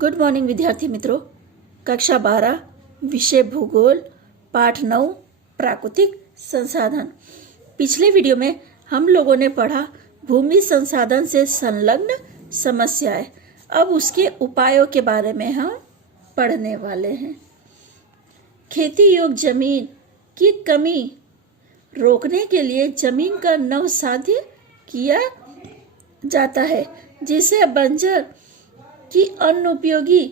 Good morning विद्यार्थी मित्रों। कक्षा 12 विषय भूगोल पाठ 9 प्राकृतिक संसाधन। पिछले वीडियो में हम लोगों ने पढ़ा भूमि संसाधन से संलग्न समस्याएं। अब उसके उपायों के बारे में हम पढ़ने वाले हैं। खेती योग्य जमीन की कमी रोकने के लिए जमीन का नवसाध्य किया जाता है, जिसे बंजर की अनुपयोगी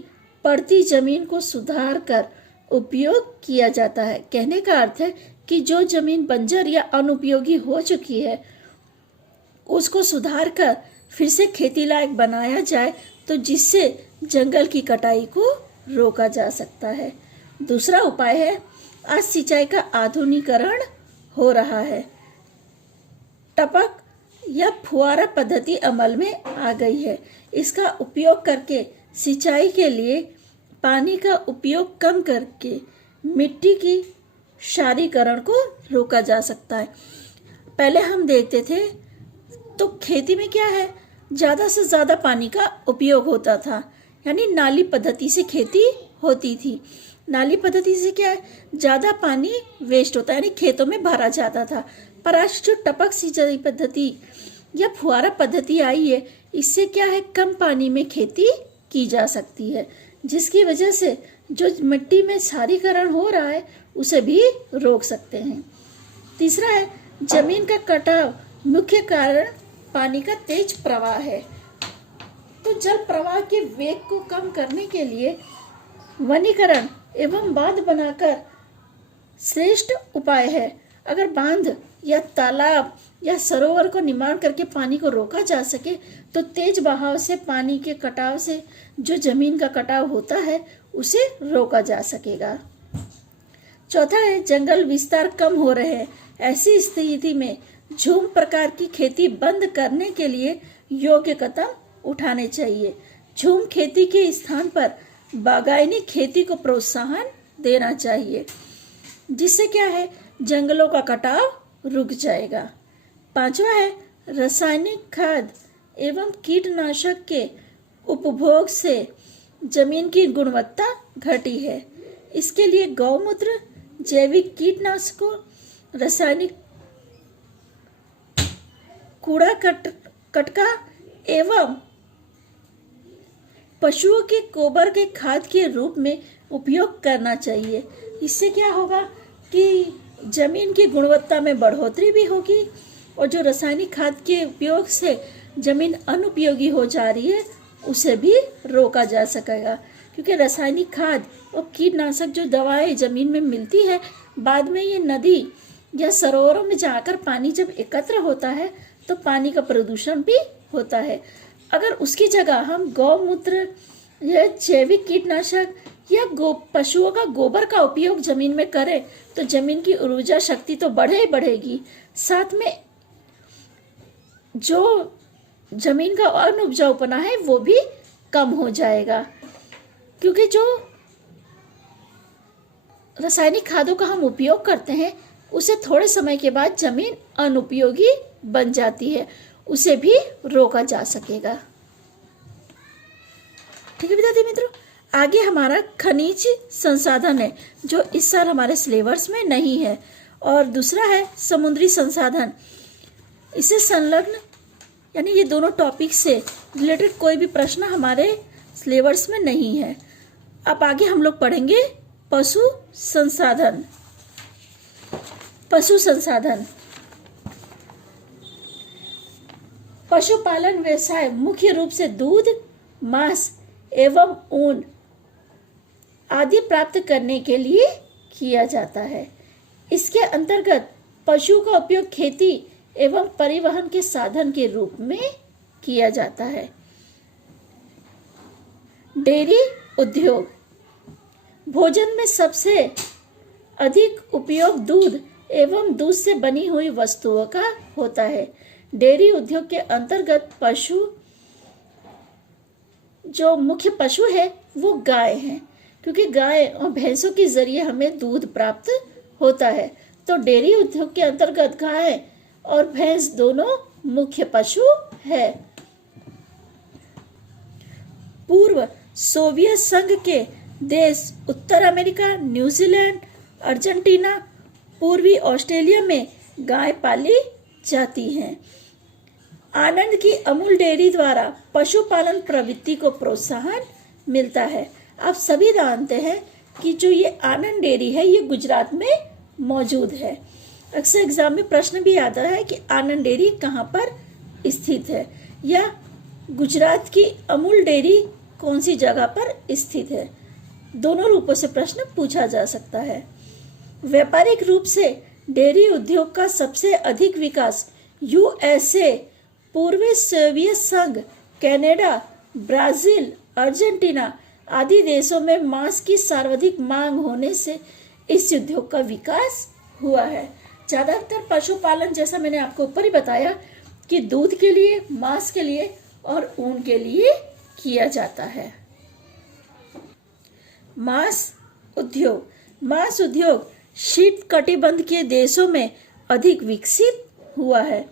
पड़ती जमीन को सुधार कर उपयोग किया जाता है। कहने का अर्थ है कि जो जमीन बंजर या अनुपयोगी हो चुकी है उसको सुधार कर फिर से खेती लायक बनाया जाए, तो जिससे जंगल की कटाई को रोका जा सकता है। दूसरा उपाय है, आज सिंचाई का आधुनिकीकरण हो रहा है। टपक या फुहारा पद्धति अमल में आ गई है। इसका उपयोग करके सिंचाई के लिए पानी का उपयोग कम करके मिट्टी की क्षारीकरण को रोका जा सकता है। पहले हम देखते थे तो खेती में क्या है, ज़्यादा से ज़्यादा पानी का उपयोग होता था, यानी नाली पद्धति से खेती होती थी। नाली पद्धति से क्या है, ज़्यादा पानी वेस्ट होता है, यानी खेतों में भरा जाता था। पर आज जो टपक सिंचाई पद्धति या फुहारा पद्धति आई है, इससे क्या है, कम पानी में खेती की जा सकती है, जिसकी वजह से जो मिट्टी में क्षारीकरण हो रहा है उसे भी रोक सकते हैं। तीसरा है, जमीन का कटाव मुख्य कारण पानी का तेज प्रवाह है। तो जल प्रवाह के वेग को कम करने के लिए वनीकरण एवं बांध बनाकर श्रेष्ठ उपाय है। अगर बांध या तालाब या सरोवर को निर्माण करके पानी को रोका जा सके तो तेज बहाव से पानी के कटाव से जो जमीन का कटाव होता है उसे रोका जा सकेगा। चौथा है, जंगल विस्तार कम हो रहे हैं। ऐसी स्थिति में झूम प्रकार की खेती बंद करने के लिए योग्य कदम उठाने चाहिए। झूम खेती के स्थान पर बागायनी खेती को प्रोत्साहन देना चाहिए, जिससे क्या है, जंगलों का कटाव रुक जाएगा। पांचवा है, रासायनिक खाद एवं कीटनाशक के उपभोग से जमीन की गुणवत्ता घटी है। इसके लिए गौमूत्र, जैविक कीटनाशकों, रासायनिक कूड़ा कटका एवं पशुओं के गोबर के खाद के रूप में उपयोग करना चाहिए। इससे क्या होगा कि जमीन की गुणवत्ता में बढ़ोतरी भी होगी और जो रासायनिक खाद के उपयोग से जमीन अनुपयोगी हो जा रही है उसे भी रोका जा सकेगा। क्योंकि रासायनिक खाद और कीटनाशक जो दवाएं जमीन में मिलती है, बाद में ये नदी या सरोवरों में जाकर पानी जब एकत्र होता है तो पानी का प्रदूषण भी होता है। अगर उसकी जगह हम गौमूत्र या जैविक कीटनाशक या पशुओं का गोबर का उपयोग जमीन में करें तो जमीन की ऊर्जा शक्ति तो बढ़ेगी, साथ में जो जमीन का अनउपजाऊपना है वो भी कम हो जाएगा। क्योंकि जो रासायनिक खादों का हम उपयोग करते हैं उसे थोड़े समय के बाद जमीन अनुपयोगी बन जाती है, उसे भी रोका जा सकेगा। ठीक है विद्यार्थी मित्रों, आगे हमारा खनिज संसाधन है जो इस साल हमारे सिलेबस में नहीं है, और दूसरा है समुद्री संसाधन। इससे संलग्न यानी ये दोनों टॉपिक से रिलेटेड कोई भी प्रश्न हमारे सिलेबस में नहीं है। अब आगे हम लोग पढ़ेंगे पशु संसाधन। पशु संसाधन पशुपालन व्यवसाय मुख्य रूप से दूध, मांस एवं ऊन आदि प्राप्त करने के लिए किया जाता है। इसके अंतर्गत पशु का उपयोग खेती एवं परिवहन के साधन के रूप में किया जाता है। डेयरी उद्योग भोजन में सबसे अधिक उपयोग दूध एवं दूध से बनी हुई वस्तुओं का होता है। डेयरी उद्योग के अंतर्गत पशु, जो मुख्य पशु है वो गाय है, क्योंकि गाय और भैंसों के जरिए हमें दूध प्राप्त होता है। तो डेयरी उद्योग के अंतर्गत गाय और भैंस दोनों मुख्य पशु है। पूर्व सोवियत संघ के देश उत्तर अमेरिका, न्यूजीलैंड, अर्जेंटीना, पूर्वी ऑस्ट्रेलिया में गाय पाली जाती हैं। आनंद की अमूल डेयरी द्वारा पशुपालन प्रवृत्ति को प्रोत्साहन मिलता है। आप सभी जानते हैं कि जो ये आनंद डेयरी है ये गुजरात में मौजूद है। अक्सर एग्जाम में प्रश्न भी आता है कि आनंद डेयरी कहाँ पर स्थित है, या गुजरात की अमूल डेयरी कौन सी जगह पर स्थित है। दोनों रूपों से प्रश्न पूछा जा सकता है। व्यापारिक रूप से डेयरी उद्योग का सबसे अधिक विकास यूएसए, पूर्वी सोवियत संघ, कनाडा, ब्राजील, अर्जेंटीना आदि देशों में मांस की सर्वाधिक मांग होने से इस उद्योग का विकास हुआ है। ज्यादातर पशुपालन, जैसा मैंने आपको ऊपर ही बताया, कि दूध के लिए, मांस के लिए और ऊन के लिए किया जाता है। मांस उद्योग शीत कटिबंध के देशों में अधिक विकसित हुआ है।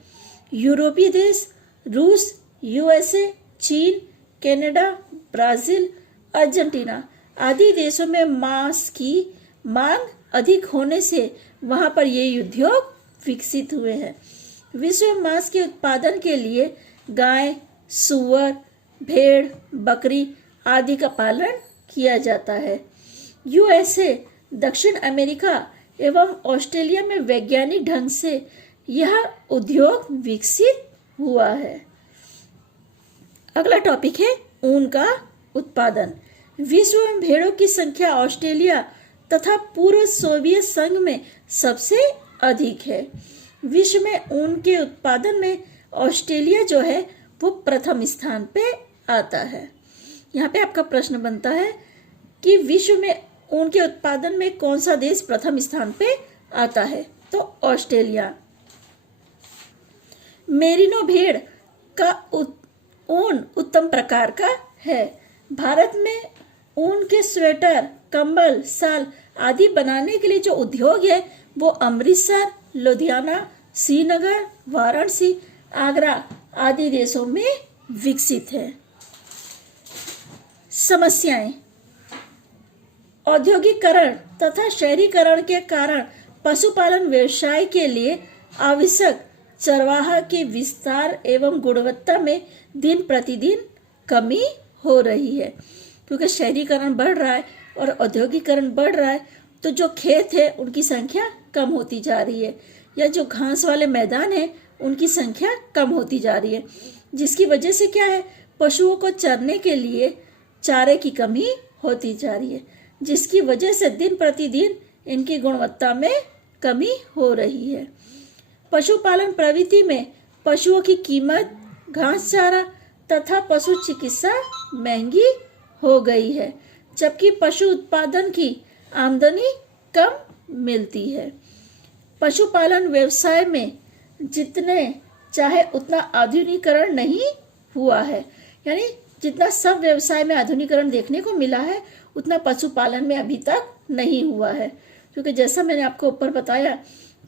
यूरोपीय देश, रूस, यूएसए, चीन, कनाडा, ब्राजील, अर्जेंटीना आदि देशों में मांस की मांग अधिक होने से वहां पर ये उद्योग विकसित हुए हैं। विश्व में मांस के उत्पादन के लिए गाय, सुअर, भेड़, बकरी आदि का पालन किया जाता है। यूएसए, दक्षिण अमेरिका एवं ऑस्ट्रेलिया में वैज्ञानिक ढंग से यह उद्योग विकसित हुआ है। अगला टॉपिक है ऊन का उत्पादन। विश्व में भेड़ों की संख्या ऑस्ट्रेलिया तथा पूर्व सोवियत संघ में सबसे अधिक है। विश्व में ऊन के उत्पादन में ऑस्ट्रेलिया जो है वो प्रथम स्थान पे आता है। यहाँ पे आपका प्रश्न बनता है कि विश्व में ऊन के उत्पादन में कौन सा देश प्रथम स्थान पे आता है, तो ऑस्ट्रेलिया। मेरिनो भेड़ का ऊन उत्तम प्रकार का है। भारत में ऊन के स्वेटर, कंबल, शाल आदि बनाने के लिए जो उद्योग है वो अमृतसर, लुधियाना, श्रीनगर, वाराणसी, आगरा आदि देशों में विकसित है। समस्याएं। औद्योगिकरण तथा शहरीकरण के कारण पशुपालन व्यवसाय के लिए आवश्यक चरवाहा के विस्तार एवं गुणवत्ता में दिन प्रतिदिन कमी हो रही है। क्योंकि शहरीकरण बढ़ रहा है और औद्योगिकरण बढ़ रहा है, तो जो खेत है उनकी संख्या कम होती जा रही है, या जो घास वाले मैदान है उनकी संख्या कम होती जा रही है, जिसकी वजह से क्या है, पशुओं को चरने के लिए चारे की कमी होती जा रही है, जिसकी वजह से दिन प्रतिदिन इनकी गुणवत्ता में कमी हो रही है। पशुपालन प्रवृत्ति में पशुओं की कीमत, घास चारा तथा पशु चिकित्सा महंगी हो गई है, जबकि पशु उत्पादन की आमदनी कम मिलती है। पशुपालन व्यवसाय में जितने चाहे उतना आधुनिकीकरण नहीं हुआ है, यानी जितना सब व्यवसाय में आधुनिकीकरण देखने को मिला है उतना पशुपालन में अभी तक नहीं हुआ है। क्योंकि जैसा मैंने आपको ऊपर बताया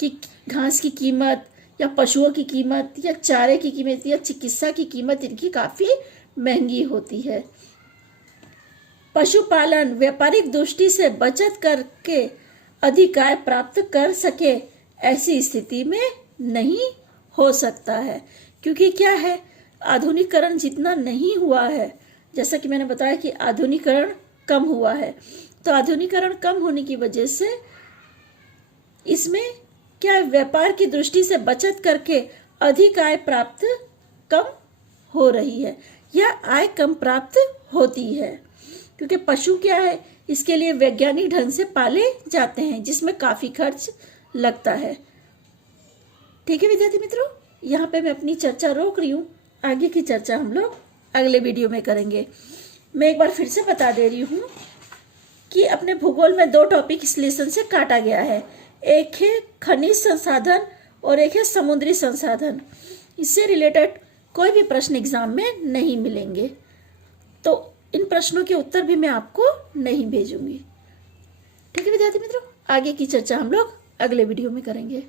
कि घास की कीमत या पशुओं की कीमत या चारे की कीमत या चिकित्सा की कीमत इनकी काफ़ी महंगी होती है। पशुपालन व्यापारिक दृष्टि से बचत करके अधिक आय प्राप्त कर सके ऐसी स्थिति में नहीं हो सकता है, क्योंकि क्या है, आधुनिकीकरण जितना नहीं हुआ है, जैसा कि मैंने बताया कि आधुनिकीकरण कम हुआ है, तो आधुनिकीकरण कम होने की वजह से इसमें क्या है, व्यापार की दृष्टि से बचत करके अधिक आय प्राप्त कम हो रही है या आय कम प्राप्त होती है। क्योंकि पशु क्या है, इसके लिए वैज्ञानिक ढंग से पाले जाते हैं, जिसमें काफी खर्च लगता है। ठीक है विद्यार्थी मित्रों, यहाँ पे मैं अपनी चर्चा रोक रही हूँ, आगे की चर्चा हम लोग अगले वीडियो में करेंगे। मैं एक बार फिर से बता दे रही हूँ कि अपने भूगोल में 2 टॉपिक इस लेसन से काटा गया है, एक है खनिज संसाधन और एक है समुद्री संसाधन। इससे रिलेटेड कोई भी प्रश्न एग्जाम में नहीं मिलेंगे, तो इन प्रश्नों के उत्तर भी मैं आपको नहीं भेजूंगी। ठीक है विद्यार्थी मित्रों, आगे की चर्चा हम लोग अगले वीडियो में करेंगे।